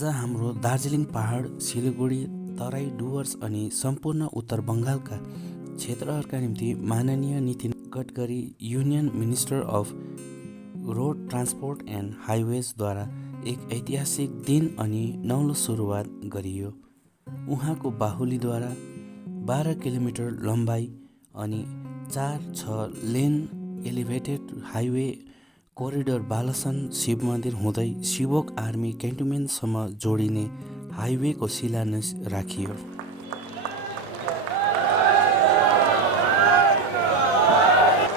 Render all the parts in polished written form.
आज हाम्रो दार्जिलिङ पहाड, सिलिगुडी, तराई डुवर्स अनि सम्पूर्ण उत्तर बङ्गालका क्षेत्रहरूका निम्ति माननीय Nitin Gadkari union minister of road transport and हाइवेजद्वारा एक ऐतिहासिक दिन अनि नौलो सुरुवात गरियो। उहाँको बाहुलीद्वारा 12 किलोमिटर लम्बाइ अनि 4-6 लेन एलिभेटेड हाइवे कोरिडोर बालासन शिव मन्दिर हुँदै शिवोक आर्मी क्यान्टोनमेन्टसम्म जोडिने हाइवेको शिलान्यास राखियो।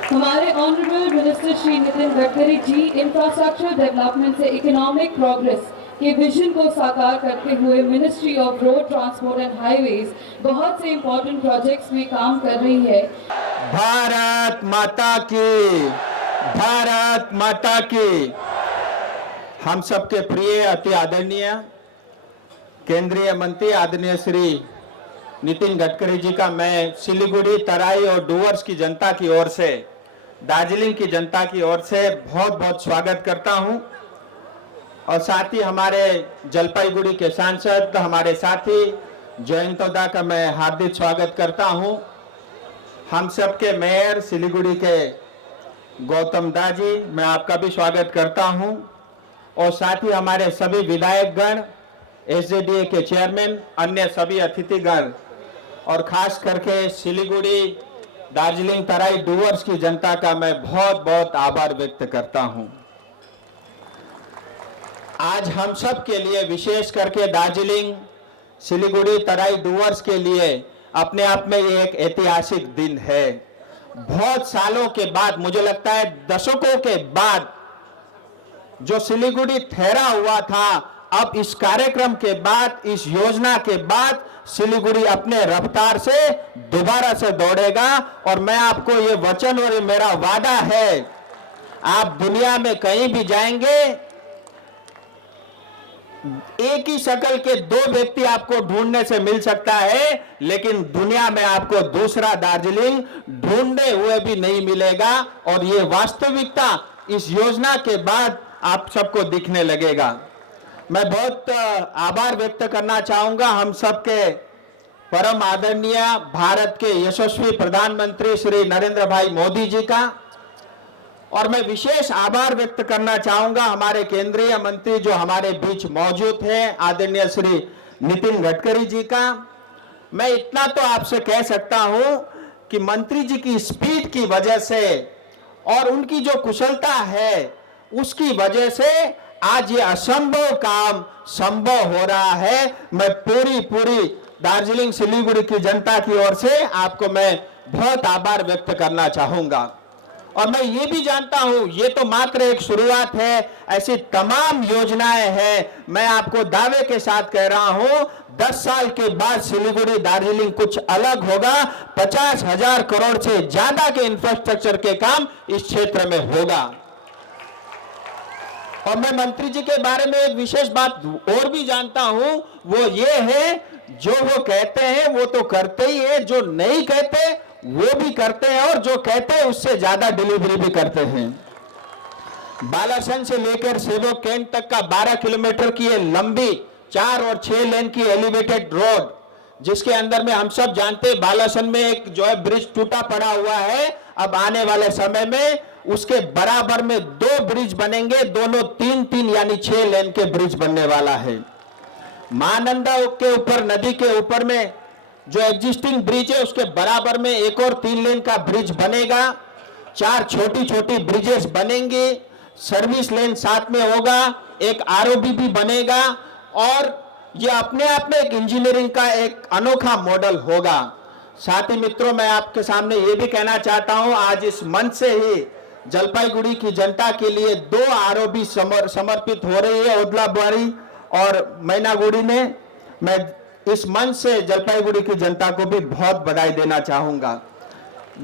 हमारे ऑनरेबल मिनिस्टर श्री नितिन गडकरी जी इंफ्रास्ट्रक्चर डेवलपमेंट से इकोनॉमिक प्रोग्रेस के विजन को साकार करते हुए ministry of road transport and highways बहुत से इम्पोर्टेंट प्रोजेक्ट्स में काम कर रही है। भारत माता की, भारत माता की। हम सबके प्रिय अति आदरणीय केंद्रीय मंत्री आदरणीय श्री नितिन गडकरी जी का मैं सिलीगुड़ी, तराई और डुवर्स की जनता की ओर से, दार्जिलिंग की जनता की ओर से बहुत बहुत स्वागत करता हूं। और साथ ही हमारे जलपाईगुड़ी के सांसद हमारे साथी जयंतोदा का मैं हार्दिक स्वागत करता हूं। हम सबके मेयर सिलीगुड़ी के गौतम दा जी, मैं आपका भी स्वागत करता हूं। और साथ ही हमारे सभी विधायकगण, एसजेडीए के चेयरमैन, अन्य सभी अतिथिगण और खास करके सिलीगुड़ी, दार्जिलिंग, तराई डुवर्स की जनता का मैं बहुत बहुत आभार व्यक्त करता हूं। आज हम सब के लिए, विशेष करके दार्जिलिंग, सिलीगुड़ी, तराई डुवर्स के लिए अपने आप में एक ऐतिहासिक दिन है। बहुत सालों के बाद, मुझे लगता है दशकों के बाद, जो सिलीगुड़ी ठहरा हुआ था, अब इस कार्यक्रम के बाद, इस योजना के बाद सिलीगुड़ी अपने रफ्तार से दोबारा से दौड़ेगा। और मैं आपको ये वचन और ये मेरा वादा है, आप दुनिया में कहीं भी जाएंगे, एक ही शक्ल के दो व्यक्ति आपको ढूंढने से मिल सकता है, लेकिन दुनिया में आपको दूसरा दार्जिलिंग ढूंढने हुए भी नहीं मिलेगा। और ये वास्तविकता इस योजना के बाद आप सबको दिखने लगेगा। मैं बहुत आभार व्यक्त करना चाहूंगा हम सबके परम आदरणीय भारत के यशस्वी प्रधानमंत्री श्री नरेंद्र भाई मोदी जी का। और मैं विशेष आभार व्यक्त करना चाहूंगा हमारे केंद्रीय मंत्री जो हमारे बीच मौजूद हैं, आदरणीय श्री नितिन गडकरी जी का। मैं इतना तो आपसे कह सकता हूं कि मंत्री जी की स्पीड की वजह से और उनकी जो कुशलता है, उसकी वजह से आज ये असंभव काम संभव हो रहा है। मैं पूरी दार्जिलिंग, सिलीगुड़ी की जनता की ओर से आपको मैं बहुत आभार व्यक्त करना चाहूंगा। और मैं ये भी जानता हूं, ये तो मात्र एक शुरुआत है, ऐसी तमाम योजनाएं हैं। मैं आपको दावे के साथ कह रहा हूं, 10 साल के बाद सिलीगुड़ी, दार्जिलिंग कुछ अलग होगा। 50,000 करोड़ से ज्यादा के इंफ्रास्ट्रक्चर के काम इस क्षेत्र में होगा। और मैं मंत्री जी के बारे में एक विशेष बात और भी जानता हूं, वो ये है, जो वो कहते हैं वो तो करते ही है, जो नहीं कहते वो भी करते हैं, और जो कहते हैं उससे ज्यादा डिलीवरी भी करते हैं। बालासन से लेकर सेवक कैंट तक का 12 किलोमीटर की ये लंबी 4 और 6 लेन की एलिवेटेड रोड, जिसके अंदर में हम सब जानते हैं बालासन में एक जो है ब्रिज टूटा पड़ा हुआ है। अब आने वाले समय में उसके बराबर में 2 ब्रिज बनेंगे, दोनों 3-3 यानी 6 लेन के ब्रिज बनने वाला है। महानंदा के ऊपर, नदी के ऊपर में जो एग्जिस्टिंग ब्रिज है, उसके बराबर में एक और 3 लेन का ब्रिज बनेगा। 4 छोटी ब्रिजेस बनेंगे, सर्विस लेन साथ में होगा, एक आरओबी भी बनेगा। और ये अपने आप में एक इंजीनियरिंग का एक अनोखा मॉडल होगा। साथ ही मित्रों, मैं आपके सामने ये भी कहना चाहता हूं, आज इस मंच से ही जलपाईगुड़ी की जनता के लिए 2 आरओबी समर्पित हो रही है, ओदलाबाड़ी और मैनागुड़ी में। मैं इस मंच से जलपाईगुड़ी की जनता को भी बहुत बधाई देना चाहूंगा।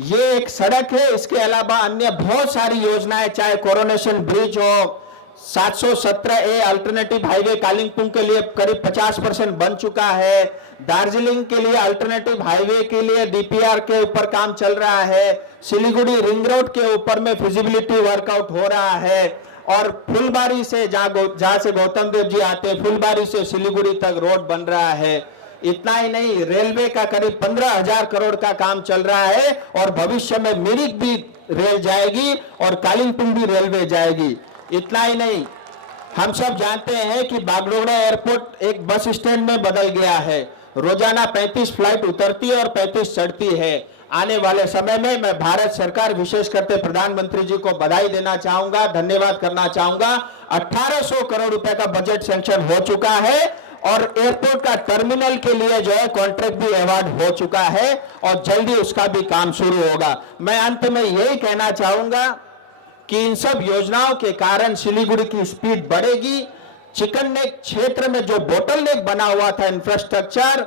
ये एक सड़क है, इसके अलावा अन्य बहुत सारी योजनाएं, चाहे कोरोनेशन ब्रिज हो, 717A अल्टरनेटिव हाईवे कालिंपोंग के लिए करीब 50% बन चुका है। दार्जिलिंग के लिए अल्टरनेटिव हाईवे के लिए डीपीआर के ऊपर काम चल रहा है। सिलीगुड़ी रिंग रोड के ऊपर में फिजिबिलिटी वर्कआउट हो रहा है। और फुलबारी से जहां से गौतम देव जी आते हैं, फुलबारी से सिलीगुड़ी तक रोड बन रहा है। इतना ही नहीं, रेलवे का करीब 15,000 करोड़ का काम चल रहा है और भविष्य में मिरिक भी रेल जाएगी और कालिम्पोंग भी रेलवे जाएगी। इतना ही नहीं, हम सब जानते हैं कि बागडोगरा एयरपोर्ट एक बस स्टैंड में बदल गया है। रोजाना 35 फ्लाइट उतरती है और 35 चढ़ती है। आने वाले समय में मैं भारत सरकार, विशेष करके प्रधानमंत्री जी को बधाई देना चाहूंगा, धन्यवाद करना चाहूंगा। 1800 करोड़ रुपए का बजट सैंक्शन हो चुका है और एयरपोर्ट का टर्मिनल के लिए जो है कॉन्ट्रैक्ट भी अवार्ड हो चुका है और जल्दी उसका भी काम शुरू होगा। मैं अंत में यही कहना चाहूंगा कि इन सब योजनाओं के कारण सिलीगुड़ी की स्पीड बढ़ेगी। चिकन नेक क्षेत्र में जो बोटल नेक बना हुआ था इंफ्रास्ट्रक्चर,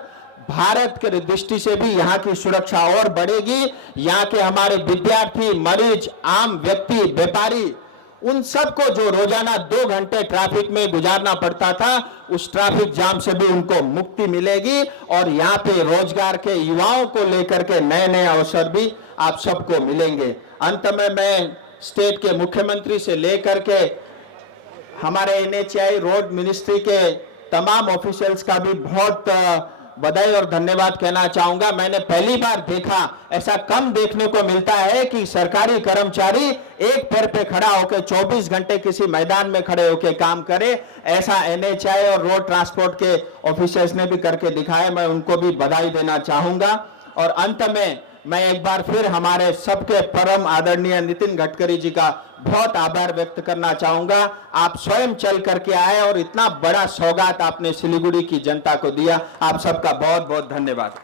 भारत के दृष्टि से भी यहाँ की सुरक्षा और बढ़ेगी। यहाँ के हमारे विद्यार्थी, मरीज, आम व्यक्ति, व्यापारी, उन सबको जो रोजाना 2 घंटे ट्रैफिक में गुजारना पड़ता था, उस ट्रैफिक जाम से भी उनको मुक्ति मिलेगी और यहाँ पे रोजगार के युवाओं को लेकर के नए नए अवसर भी आप सबको मिलेंगे। अंत में मैं स्टेट के मुख्यमंत्री से लेकर के हमारे NHAI रोड मिनिस्ट्री के तमाम ऑफिशियल्स का भी बहुत बधाई और धन्यवाद कहना चाहूंगा। मैंने पहली बार देखा, ऐसा कम देखने को मिलता है कि सरकारी कर्मचारी एक पैर पे खड़ा होकर 24 घंटे किसी मैदान में खड़े होकर काम करे। ऐसा NHAI और रोड ट्रांसपोर्ट के ऑफिसर्स ने भी करके दिखाया। मैं उनको भी बधाई देना चाहूंगा। और अंत में मैं एक बार फिर हमारे सबके परम आदरणीय नितिन गडकरी जी का बहुत आभार व्यक्त करना चाहूंगा। आप स्वयं चल करके आए और इतना बड़ा सौगात आपने सिलीगुड़ी की जनता को दिया। आप सबका बहुत बहुत धन्यवाद।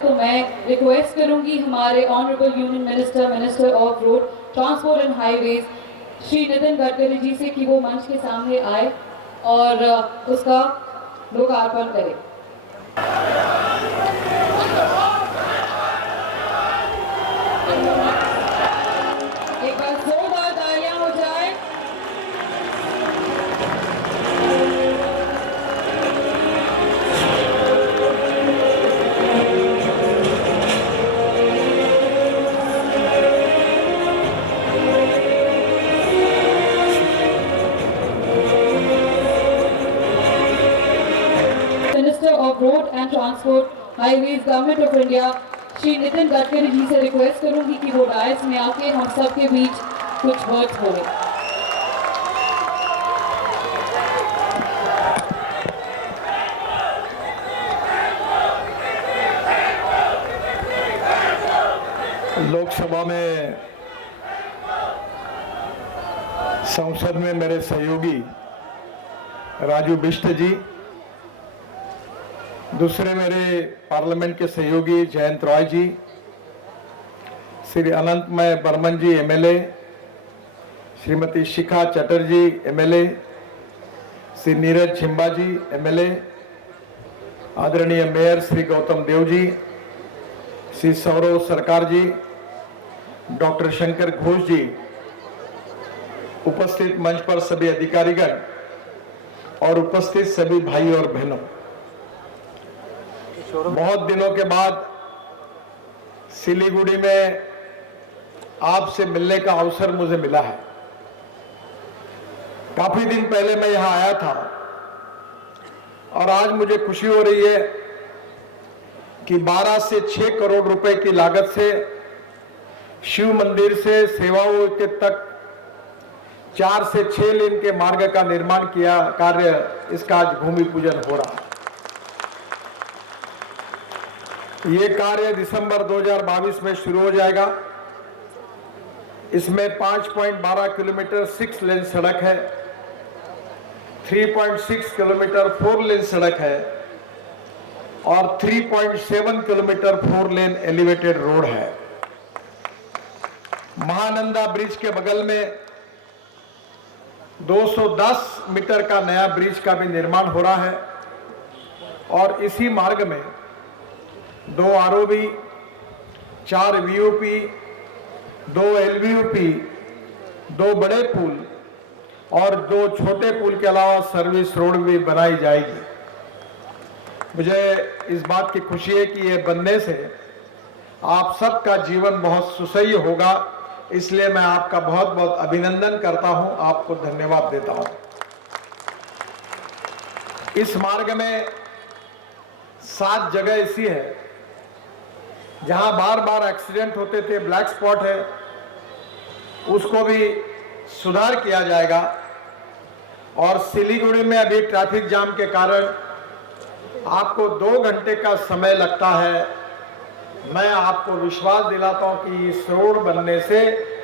तो मैं रिक्वेस्ट करूंगी हमारे honourable union minister of road transport and highways Shri Nitin Gadkari ji से कि वो मंच के सामने आए और उसका लोकार्पण करें। एक बार जोरदार तालियां हो जाए। Minister of road and transport highways government of India Shri Nitin Gadkari ji से रिक्वेस्ट करूंगी कि वो डायस में आके हम सब के बीच कुछ वर्ड्स बोले। लोकसभा में संसद में मेरे सहयोगी राजू बिष्ट जी, दूसरे मेरे पार्लियामेंट के सहयोगी जयंत रॉय जी, श्री अनंतमय बर्मन जी MLA, श्रीमती शिखा चटर्जी MLA, श्री नीरज छिंबा जी MLA, आदरणीय मेयर श्री गौतम देव जी, श्री सौरव सरकार जी, डॉक्टर शंकर घोष जी, उपस्थित मंच पर सभी अधिकारीगण और उपस्थित सभी भाई और बहनों, बहुत दिनों के बाद सिलीगुड़ी में आपसे मिलने का अवसर मुझे मिला है। काफी दिन पहले मैं यहां आया था और आज मुझे खुशी हो रही है कि 12 से 6 करोड़ रुपए की लागत से शिव मंदिर से सेवाओं के तक 4 से 6 लेन के मार्ग का निर्माण किया कार्य, इसका आज भूमि पूजन हो रहा है। ये कार्य दिसंबर 2022 में शुरू हो जाएगा। इसमें 5.12 किलोमीटर 6 लेन सड़क है, 3.6 किलोमीटर 4 लेन सड़क है और 3.7 किलोमीटर 4 लेन एलिवेटेड रोड है। महानंदा ब्रिज के बगल में 210 मीटर का नया ब्रिज का भी निर्माण हो रहा है और इसी मार्ग में 2 ROV, 4 VOP, 2 LVOP, 2 बड़े पुल और 2 छोटे पुल के अलावा सर्विस रोड भी बनाई जाएगी। मुझे इस बात की खुशी है कि ये बनने से आप सबका जीवन बहुत सुसह्य होगा, इसलिए मैं आपका बहुत बहुत अभिनंदन करता हूं, आपको धन्यवाद देता हूं। इस मार्ग में 7 जगह ऐसी है जहां बार बार एक्सीडेंट होते थे, ब्लैक स्पॉट है, उसको भी सुधार किया जाएगा। और सिलीगुड़ी में अभी ट्रैफिक जाम के कारण आपको 2 घंटे का समय लगता है। मैं आपको विश्वास दिलाता हूं कि इस रोड बनने से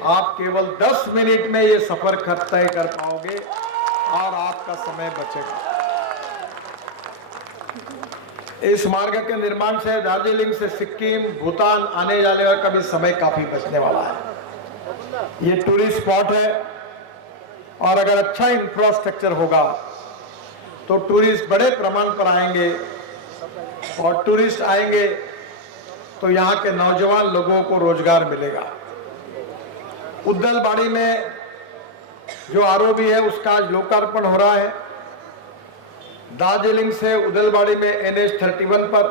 आप केवल 10 मिनट में ये सफर तय कर पाओगे और आपका समय बचेगा। इस मार्ग के निर्माण से दार्जिलिंग से सिक्किम, भूटान आने जाने का भी समय काफी बचने वाला है। ये टूरिस्ट स्पॉट है और अगर अच्छा इंफ्रास्ट्रक्चर होगा तो टूरिस्ट बड़े प्रमाण पर आएंगे और टूरिस्ट आएंगे तो यहाँ के नौजवान लोगों को रोजगार मिलेगा। उद्दलबाड़ी में जो आरओबी है उसका आज लोकार्पण हो रहा है। दार्जिलिंग से उद्दलबाड़ी में NH31 पर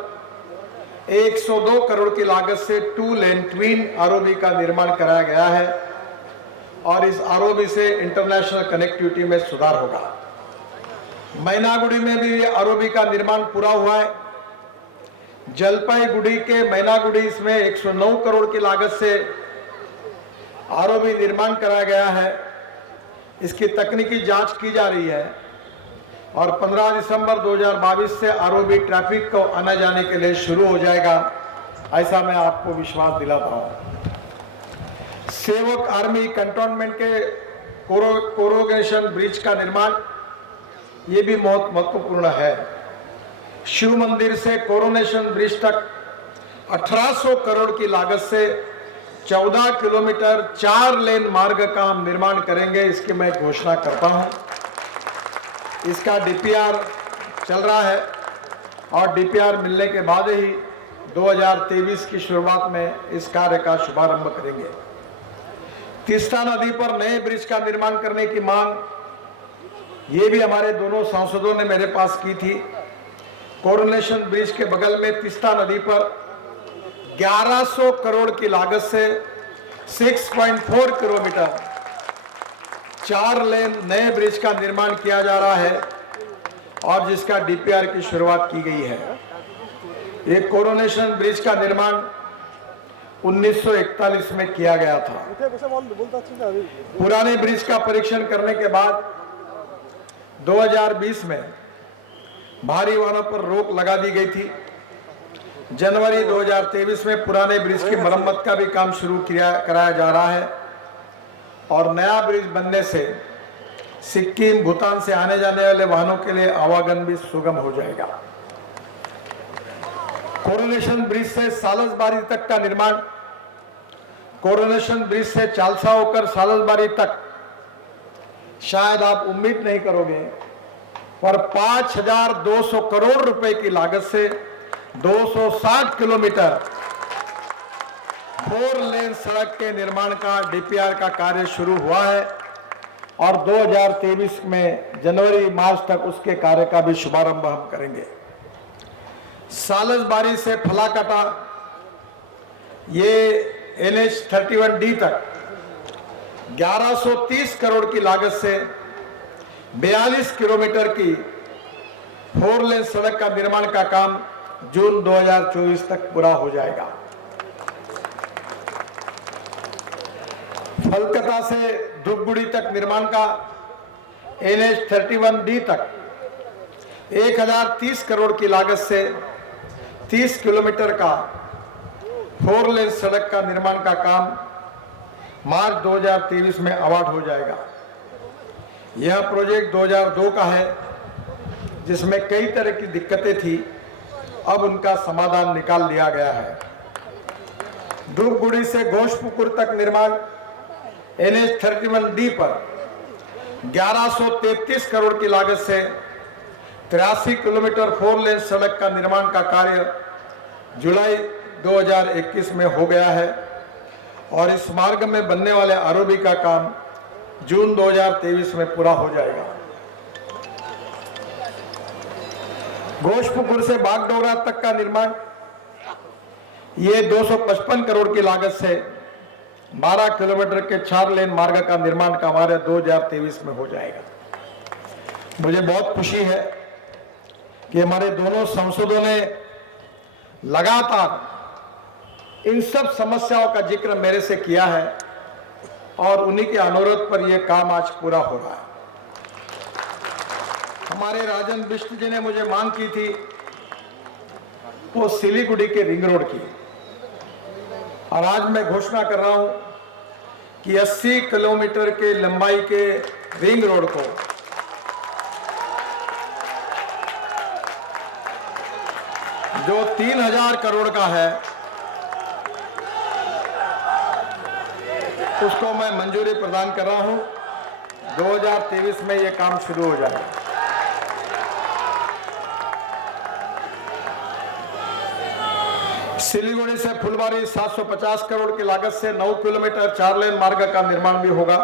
102 करोड़ की लागत से 2 लेन ट्विन आरओबी का निर्माण कराया गया है और इस आरओबी से इंटरनेशनल कनेक्टिविटी में सुधार होगा। मैनागुड़ी में भी आरओबी का निर्माण पूरा हुआ है। जलपाईगुड़ी के मैनागुड़ी इसमें 109 करोड़ की लागत से आरओबी निर्माण कराया गया है। इसकी तकनीकी जांच की जा रही है और 15 दिसंबर 2022 से आरओबी ट्रैफिक को आने जाने के लिए शुरू हो जाएगा, ऐसा मैं आपको विश्वास दिलाता हूं। सेवक आर्मी कंटोनमेंट के कोरोगेशन ब्रिज का निर्माण ये भी बहुत महत्वपूर्ण है। शिव मंदिर से कोरोनेशन ब्रिज तक 1800 करोड़ की लागत से 14 किलोमीटर 4 लेन मार्ग का हम निर्माण करेंगे, इसकी मैं घोषणा करता हूं। इसका डीपीआर चल रहा है और डीपीआर मिलने के बाद ही 2023 की शुरुआत में इस कार्य का शुभारंभ करेंगे। तीस्ता नदी पर नए ब्रिज का निर्माण करने की मांग ये भी हमारे दोनों सांसदों ने मेरे पास की थी। कोरोनेशन ब्रिज के बगल में तीस्ता नदी पर 1100 करोड़ की लागत से 6.4 किलोमीटर 4 लेन नए ब्रिज का निर्माण किया जा रहा है और जिसका डीपीआर की शुरुआत की गई है। ये कोरोनेशन ब्रिज का निर्माण 1941 में किया गया था। पुराने ब्रिज का परीक्षण करने के बाद 2020 में भारी वाहनों पर रोक लगा दी गई थी। जनवरी 2023 में पुराने ब्रिज की मरम्मत का भी काम शुरू कराया जा रहा है और नया ब्रिज बनने से सिक्किम, भूटान से आने जाने वाले वाहनों के लिए आवागमन भी सुगम हो जाएगा। कोरोनेशन ब्रिज से सालसबारी तक का निर्माण, कोरोनेशन ब्रिज से चालसा होकर सालसबारी तक शायद आप उम्मीद नहीं करोगे पर 5200 करोड़ रुपए की लागत से 260 किलोमीटर 4 लेन सड़क के निर्माण का डीपीआर का कार्य शुरू हुआ है और 2023 में जनवरी मार्च तक उसके कार्य का भी शुभारंभ हम करेंगे। सालसबारी से फलाकटा ये NH31D तक 1130 करोड़ की लागत से 42 किलोमीटर की 4 लेन सड़क का निर्माण का काम जून 2024 तक पूरा हो जाएगा। फलकता से धूपगुड़ी तक निर्माण का NH31D तक 1030 करोड़ की लागत से 30 किलोमीटर का 4 लेन सड़क का निर्माण का काम मार्च 2023 में अवार्ड हो जाएगा। यह प्रोजेक्ट 2002 का है जिसमें कई तरह की दिक्कतें थी, अब उनका समाधान निकाल लिया गया है। धूपगुड़ी से घोषपुकुर तक निर्माण NH31D पर 1133 करोड़ की लागत से 83 किलोमीटर 4 लेन सड़क का निर्माण का कार्य जुलाई 2021 में हो गया है और इस मार्ग में बनने वाले आरओबी का काम जून 2023 में पूरा हो जाएगा। घोषपुकुर से बागडोगरा तक का निर्माण ये 255 करोड़ की लागत से 12 किलोमीटर के 4 लेन मार्ग का निर्माण का कार्य 2023 में हो जाएगा। मुझे बहुत खुशी है कि हमारे दोनों सांसदों ने लगातार इन सब समस्याओं का जिक्र मेरे से किया है और उन्हीं के अनुरोध पर यह काम आज पूरा हो रहा है। हमारे राजन बिष्ट जी ने मुझे मांग की थी वो सिलीगुड़ी के रिंग रोड की, और आज मैं घोषणा कर रहा हूं कि 80 किलोमीटर के लंबाई के रिंग रोड को जो 3000 करोड़ का है उसको मैं मंजूरी प्रदान कर रहा हूं। 2023 में यह काम शुरू हो जाएगा। सिलीगुड़ी से फुलबारी 750 करोड़ की लागत से 9 किलोमीटर 4 लेन मार्ग का निर्माण भी होगा।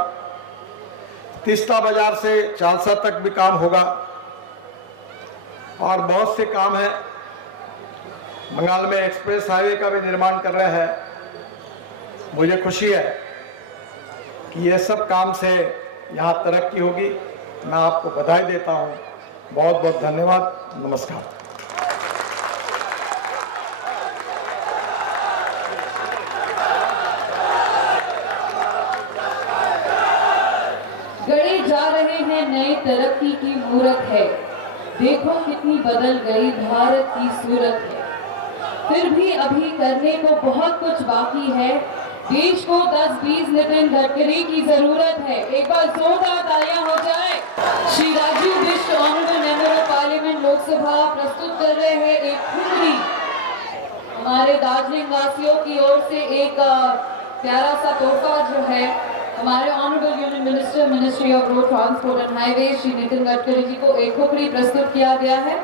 तीस्ता बाजार से चालसा तक भी काम होगा और बहुत से काम है। बंगाल में एक्सप्रेस हाईवे का भी निर्माण कर रहे हैं। मुझे खुशी है कि ये सब काम से यहाँ तरक्की होगी। मैं आपको बधाई देता हूँ। बहुत बहुत धन्यवाद। नमस्कार। गढ़े जा रहे हैं नई तरक्की की मूरत है। देखो कितनी बदल गई भारत की सूरत है। फिर भी अभी करने को बहुत कुछ बाकी है। देश को 10-20 नितिन गडकरी की जरूरत है। एक बार जोरदार तालियां हो जाए। Shri Rajiv Bisht honourable member of parliament Lok Sabha प्रस्तुत कर रहे हैं एक खुंदरी हमारे दार्जिलिंग वासियों की ओर से एक प्यारा सा तोहफा जो है हमारे honourable union minister ministry of road transport and highway Shri Nitin Gadkari ji को एक खुंदरी प्रस्तुत किया गया है।